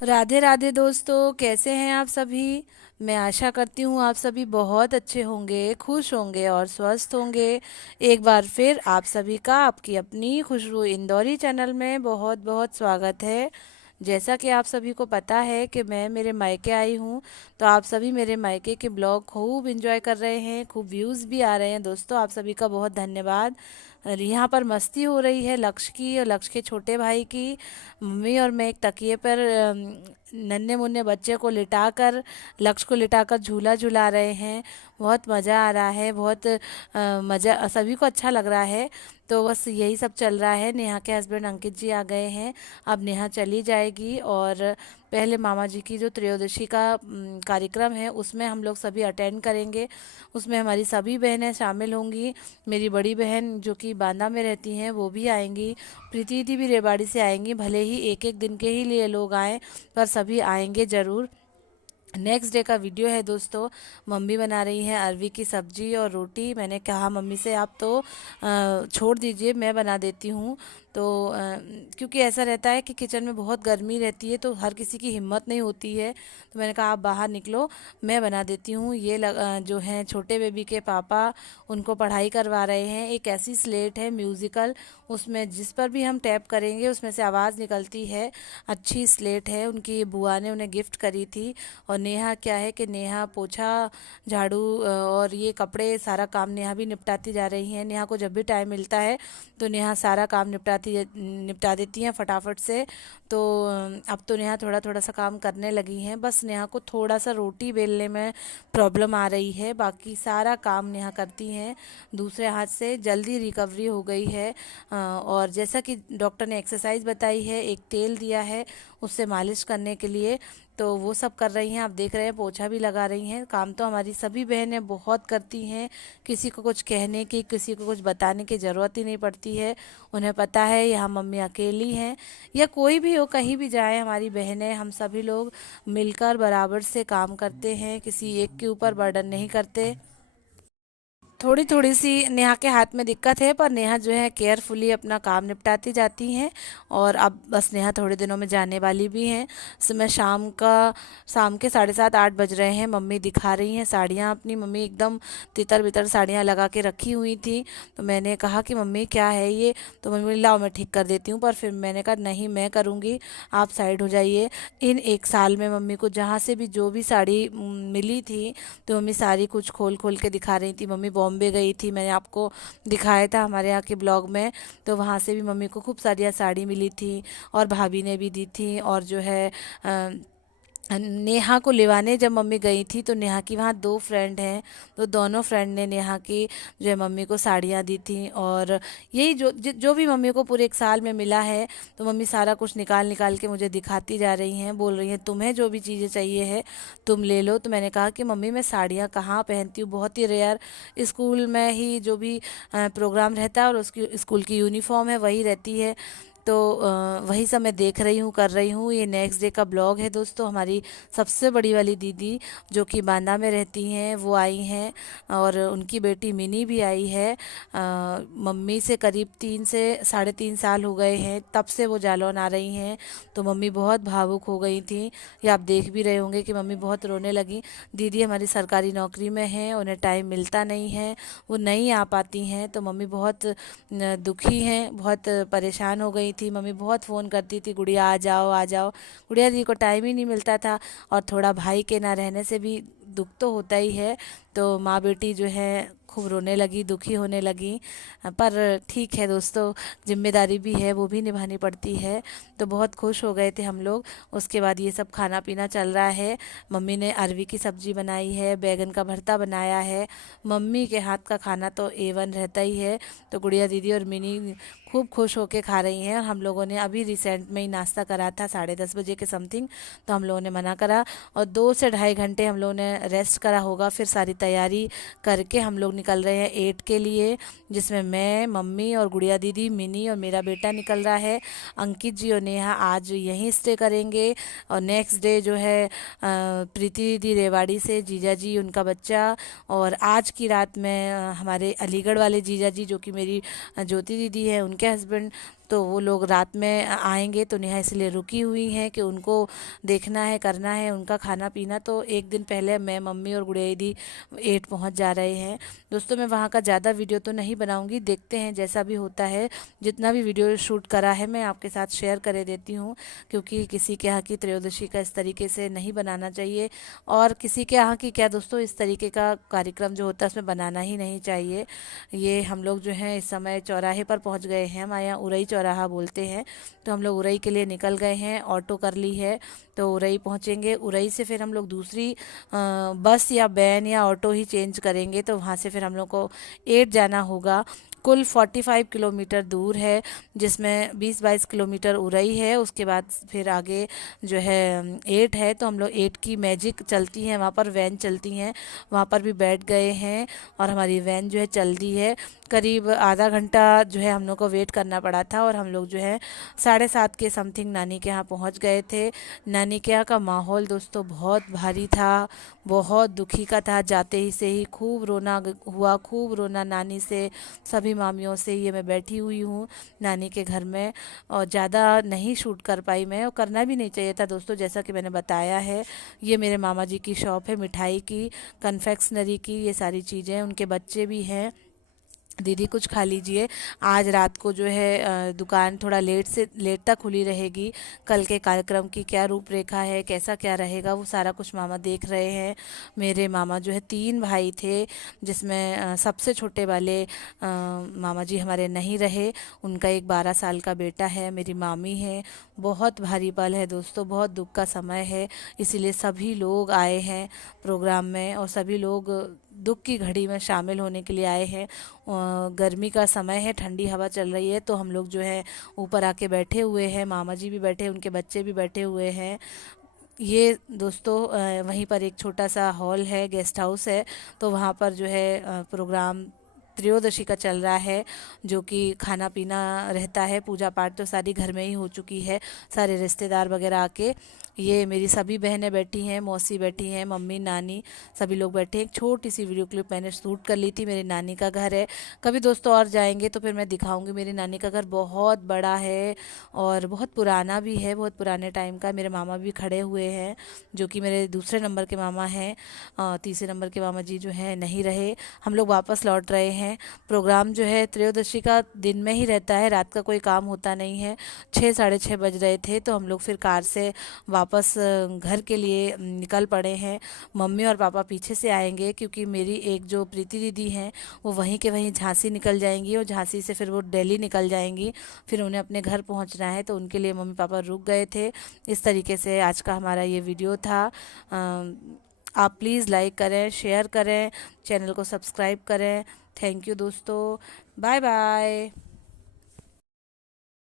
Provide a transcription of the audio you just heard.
राधे राधे दोस्तों, कैसे हैं आप सभी। मैं आशा करती हूँ आप सभी बहुत अच्छे होंगे, खुश होंगे और स्वस्थ होंगे। एक बार फिर आप सभी का आपकी अपनी खुशबू इंदौरी चैनल में बहुत बहुत स्वागत है। जैसा कि आप सभी को पता है कि मैं मेरे मायके आई हूँ, तो आप सभी मेरे मायके के ब्लॉग खूब एंजॉय कर रहे हैं, खूब व्यूज़ भी आ रहे हैं। दोस्तों, आप सभी का बहुत धन्यवाद। और यहाँ पर मस्ती हो रही है लक्ष्य की और लक्ष्य के छोटे भाई की। मम्मी और मैं एक तकिए पर नन्हे मुन्ने बच्चे को लिटाकर, लक्ष्य को लिटाकर झूला झूला रहे हैं। बहुत मज़ा आ रहा है, बहुत मज़ा सभी को अच्छा लग रहा है। तो बस यही सब चल रहा है। नेहा के हस्बैंड अंकित जी आ गए हैं। अब नेहा चली जाएगी और पहले मामा जी की जो त्रयोदशी का कार्यक्रम है उसमें हम लोग सभी अटेंड करेंगे। उसमें हमारी सभी बहनें शामिल होंगी। मेरी बड़ी बहन जो कि बांदा में रहती हैं वो भी आएंगी। प्रीति दीदी भी रेवाड़ी से आएंगी, भले ही एक एक दिन के ही लिए लोग आएँ, पर सभी आएंगे ज़रूर। नेक्स्ट डे का वीडियो है दोस्तों। मम्मी बना रही हैं अरवी की सब्जी और रोटी। मैंने कहा मम्मी से आप तो छोड़ दीजिए, मैं बना देती हूँ। तो क्योंकि ऐसा रहता है कि किचन में बहुत गर्मी रहती है तो हर किसी की हिम्मत नहीं होती है। तो मैंने कहा आप बाहर निकलो, मैं बना देती हूँ। जो हैं छोटे बेबी के पापा, उनको पढ़ाई करवा रहे हैं। एक ऐसी स्लेट है म्यूज़िकल, उसमें जिस पर भी हम टैप करेंगे उसमें से आवाज़ निकलती है। अच्छी स्लेट है, उनकी बुआ ने उन्हें गिफ्ट करी थी। और नेहा क्या है कि नेहा पोछा, झाड़ू और ये कपड़े, सारा काम नेहा भी निपटाती जा रही हैं। नेहा को जब भी टाइम मिलता है तो नेहा सारा काम निपटा देती हैं फटाफट से। तो अब तो नेहा थोड़ा थोड़ा सा काम करने लगी हैं। बस नेहा को थोड़ा सा रोटी बेलने में प्रॉब्लम आ रही है, बाकी सारा काम नेहा करती हैं दूसरे हाथ से। जल्दी रिकवरी हो गई है। और जैसा कि डॉक्टर ने एक्सरसाइज बताई है, एक तेल दिया है उससे मालिश करने के लिए, तो वो सब कर रही हैं। आप देख रहे हैं पोछा भी लगा रही हैं। काम तो हमारी सभी बहनें बहुत करती हैं। किसी को कुछ कहने की, किसी को कुछ बताने की ज़रूरत ही नहीं पड़ती है। उन्हें पता है यहाँ मम्मी अकेली हैं, या कोई भी हो, कहीं भी जाए हमारी बहनें, हम सभी लोग मिलकर बराबर से काम करते हैं, किसी एक के ऊपर बर्डन नहीं करते। थोड़ी थोड़ी सी नेहा के हाथ में दिक्कत है, पर नेहा जो है केयरफुली अपना काम निपटाती जाती हैं। और अब बस नेहा थोड़े दिनों में जाने वाली भी हैं। समय शाम के 7:30 8 बज रहे हैं। मम्मी दिखा रही हैं साड़ियाँ अपनी। मम्मी एकदम तितर बितर साड़ियाँ लगा के रखी हुई थी। तो मैंने कहा कि मम्मी क्या है ये, तो मम्मी बोली लाओ मैं ठीक कर देती हूँ। पर फिर मैंने कहा नहीं, मैं करूँगी, आप साइड हो जाइए। इन एक साल में मम्मी को जहाँ से भी जो भी साड़ी मिली थी, तो मम्मी सारी कुछ खोल खोल के दिखा रही थी। मम्मी बॉम्बे गई थी, मैंने आपको दिखाया था हमारे यहाँ के ब्लॉग में। तो वहाँ से भी मम्मी को खूब सारी साड़ी मिली थी और भाभी ने भी दी थी। और जो है नेहा को लेवाने जब मम्मी गई थी तो नेहा की वहाँ दो फ्रेंड हैं, तो दोनों फ्रेंड ने नेहा की जो है मम्मी को साड़ियाँ दी थी। और यही जो भी मम्मी को पूरे एक साल में मिला है, तो मम्मी सारा कुछ निकाल निकाल के मुझे दिखाती जा रही हैं। बोल रही हैं तुम्हें जो भी चीज़ें चाहिए है तुम ले लो। तो मैंने कहा कि मम्मी मैं साड़ियाँ कहाँ पहनती हूँ, बहुत ही रेयर, स्कूल में ही जो भी प्रोग्राम रहता है और उसकी स्कूल की यूनिफॉर्म है वही रहती है। तो वही सब मैं देख रही हूँ, कर रही हूँ। ये नेक्स्ट डे का ब्लॉग है दोस्तों। हमारी सबसे बड़ी वाली दीदी जो कि बांदा में रहती हैं वो आई हैं, और उनकी बेटी मिनी भी आई है। मम्मी से करीब 3 से 3.5 साल हो गए हैं, तब से वो जालौन आ रही हैं। तो मम्मी बहुत भावुक हो गई थी। ये आप देख भी रहे होंगे कि मम्मी बहुत रोने लगी। दीदी हमारी सरकारी नौकरी में हैं, उन्हें टाइम मिलता नहीं है, वो नहीं आ पाती हैं। तो मम्मी बहुत दुखी हैं, बहुत परेशान हो गई थी। मम्मी बहुत फ़ोन करती थी, गुड़िया आ जाओ आ जाओ। गुड़िया दी को टाइम ही नहीं मिलता था। और थोड़ा भाई के ना रहने से भी दुख तो होता ही है। तो माँ बेटी जो है खूब रोने लगी, दुखी होने लगी। पर ठीक है दोस्तों, जिम्मेदारी भी है, वो भी निभानी पड़ती है। तो बहुत खुश हो गए थे हम लोग। उसके बाद ये सब खाना पीना चल रहा है। मम्मी ने अरवी की सब्ज़ी बनाई है, बैगन का भरता बनाया है। मम्मी के हाथ का खाना तो A1 रहता ही है। तो गुड़िया दीदी और मिनी खूब खुश होके खा रही हैं। हम लोगों ने अभी रिसेंट में ही नाश्ता करा था 10:30 बजे के समथिंग, तो हम लोगों ने मना करा। और 2 से ढाई घंटे हम लोगों ने रेस्ट करा होगा, फिर सारी तैयारी करके हम लोग निकल रहे हैं 8 के लिए, जिसमें मैं, मम्मी और गुड़िया दीदी, मिनी और मेरा बेटा निकल रहा है। अंकित जी और नेहा आज यहीं स्टे करेंगे। और नेक्स्ट डे जो है प्रीति दीदी रेवाड़ी से, जीजा जी उनका बच्चा, और आज की रात में हमारे अलीगढ़ वाले जीजा जी जो कि मेरी ज्योति दीदी है उनके हस्बैंड, तो वो लोग रात में आएंगे, तो नेहा इसलिए रुकी हुई हैं कि उनको देखना है, करना है उनका खाना पीना। तो एक दिन पहले मैं, मम्मी और गुड़िया दी 8 पहुंच जा रहे हैं। दोस्तों मैं वहाँ का ज़्यादा वीडियो तो नहीं बनाऊंगी, देखते हैं जैसा भी होता है। जितना भी वीडियो शूट करा है मैं आपके साथ शेयर कर देती हूँ, क्योंकि किसी के यहाँ की त्रयोदशी का इस तरीके से नहीं बनाना चाहिए, और किसी के यहाँ की क्या दोस्तों, इस तरीके का कार्यक्रम जो होता है उसमें बनाना ही नहीं चाहिए। ये हम लोग जो हैं इस समय चौराहे पर पहुंच गए हैं, हमारे यहाँ उरई चौराहा बोलते हैं। तो हम लोग उरई के लिए निकल गए हैं, ऑटो कर ली है, तो उरई पहुंचेंगे। उरई से फिर हम लोग दूसरी बस या वैन या ऑटो ही चेंज करेंगे, तो वहाँ से फिर हम लोग को 8 जाना होगा। कुल 45 किलोमीटर दूर है, जिसमें 20-22 किलोमीटर उरई है, उसके बाद फिर आगे जो है 8 है। तो हम लोग 8 की मैजिक चलती हैं, वहाँ पर वैन चलती हैं, वहाँ पर भी बैठ गए हैं और हमारी वैन जो है चल दी है। करीब आधा घंटा जो है हम लोग को वेट करना पड़ा था, और हम लोग जो है 7:30 के समथिंग नानी के यहाँ पहुँच गए थे। नानी के यहाँ का माहौल दोस्तों बहुत भारी था, बहुत दुखी का था। जाते ही से ही खूब रोना हुआ, खूब रोना नानी से, सभी मामियों से। ये मैं बैठी हुई हूँ नानी के घर में, और ज़्यादा नहीं शूट कर पाई मैं, और करना भी नहीं चाहिए था दोस्तों। जैसा कि मैंने बताया है, ये मेरे मामा जी की शॉप है मिठाई की, कन्फेक्शनरी की, ये सारी चीज़ें। उनके बच्चे भी हैं। दीदी कुछ खा लीजिए। आज रात को जो है दुकान थोड़ा लेट तक खुली रहेगी। कल के कार्यक्रम की क्या रूपरेखा है, कैसा क्या रहेगा, वो सारा कुछ मामा देख रहे हैं। मेरे मामा जो है 3 भाई थे, जिसमें सबसे छोटे वाले मामा जी हमारे नहीं रहे। उनका एक 12 साल का बेटा है, मेरी मामी है। बहुत भारी पल है दोस्तों, बहुत दुख का समय है, इसीलिए सभी लोग आए हैं प्रोग्राम में, और सभी लोग दुख की घड़ी में शामिल होने के लिए आए हैं। गर्मी का समय है, ठंडी हवा चल रही है, तो हम लोग जो है ऊपर आके बैठे हुए हैं। मामा जी भी बैठे, उनके बच्चे भी बैठे हुए हैं। ये दोस्तों वहीं पर एक छोटा सा हॉल है, गेस्ट हाउस है, तो वहाँ पर जो है प्रोग्राम त्रयोदशी का चल रहा है, जो कि खाना पीना रहता है। पूजा पाठ तो सारी घर में ही हो चुकी है, सारे रिश्तेदार वगैरह आके। ये मेरी सभी बहनें बैठी हैं, मौसी बैठी हैं, मम्मी, नानी, सभी लोग बैठे हैं। एक छोटी सी वीडियो क्लिप मैंने शूट कर ली थी। मेरी नानी का घर है, कभी दोस्तों और जाएंगे तो फिर मैं दिखाऊंगी। मेरी नानी का घर बहुत बड़ा है और बहुत पुराना भी है, बहुत पुराने टाइम का। मेरे मामा भी खड़े हुए हैं, जो कि मेरे दूसरे नंबर के मामा हैं। तीसरे नंबर के मामा जी जो हैं नहीं रहे। हम लोग वापस लौट रहे हैं। प्रोग्राम जो है त्रयोदशी का दिन में ही रहता है, रात का कोई काम होता नहीं है। 6, 6:30 बज रहे थे, तो हम लोग फिर कार से वापस घर के लिए निकल पड़े हैं। मम्मी और पापा पीछे से आएंगे, क्योंकि मेरी एक जो प्रीति दीदी हैं वो वहीं के वहीं झांसी निकल जाएंगी, और झांसी से फिर वो दिल्ली निकल जाएंगी। फिर उन्हें अपने घर पहुंचना है, तो उनके लिए मम्मी पापा रुक गए थे। इस तरीके से आज का हमारा ये वीडियो था। आप प्लीज़ लाइक करें, शेयर करें, चैनल को सब्सक्राइब करें। थैंक यू दोस्तों, बाय बाय।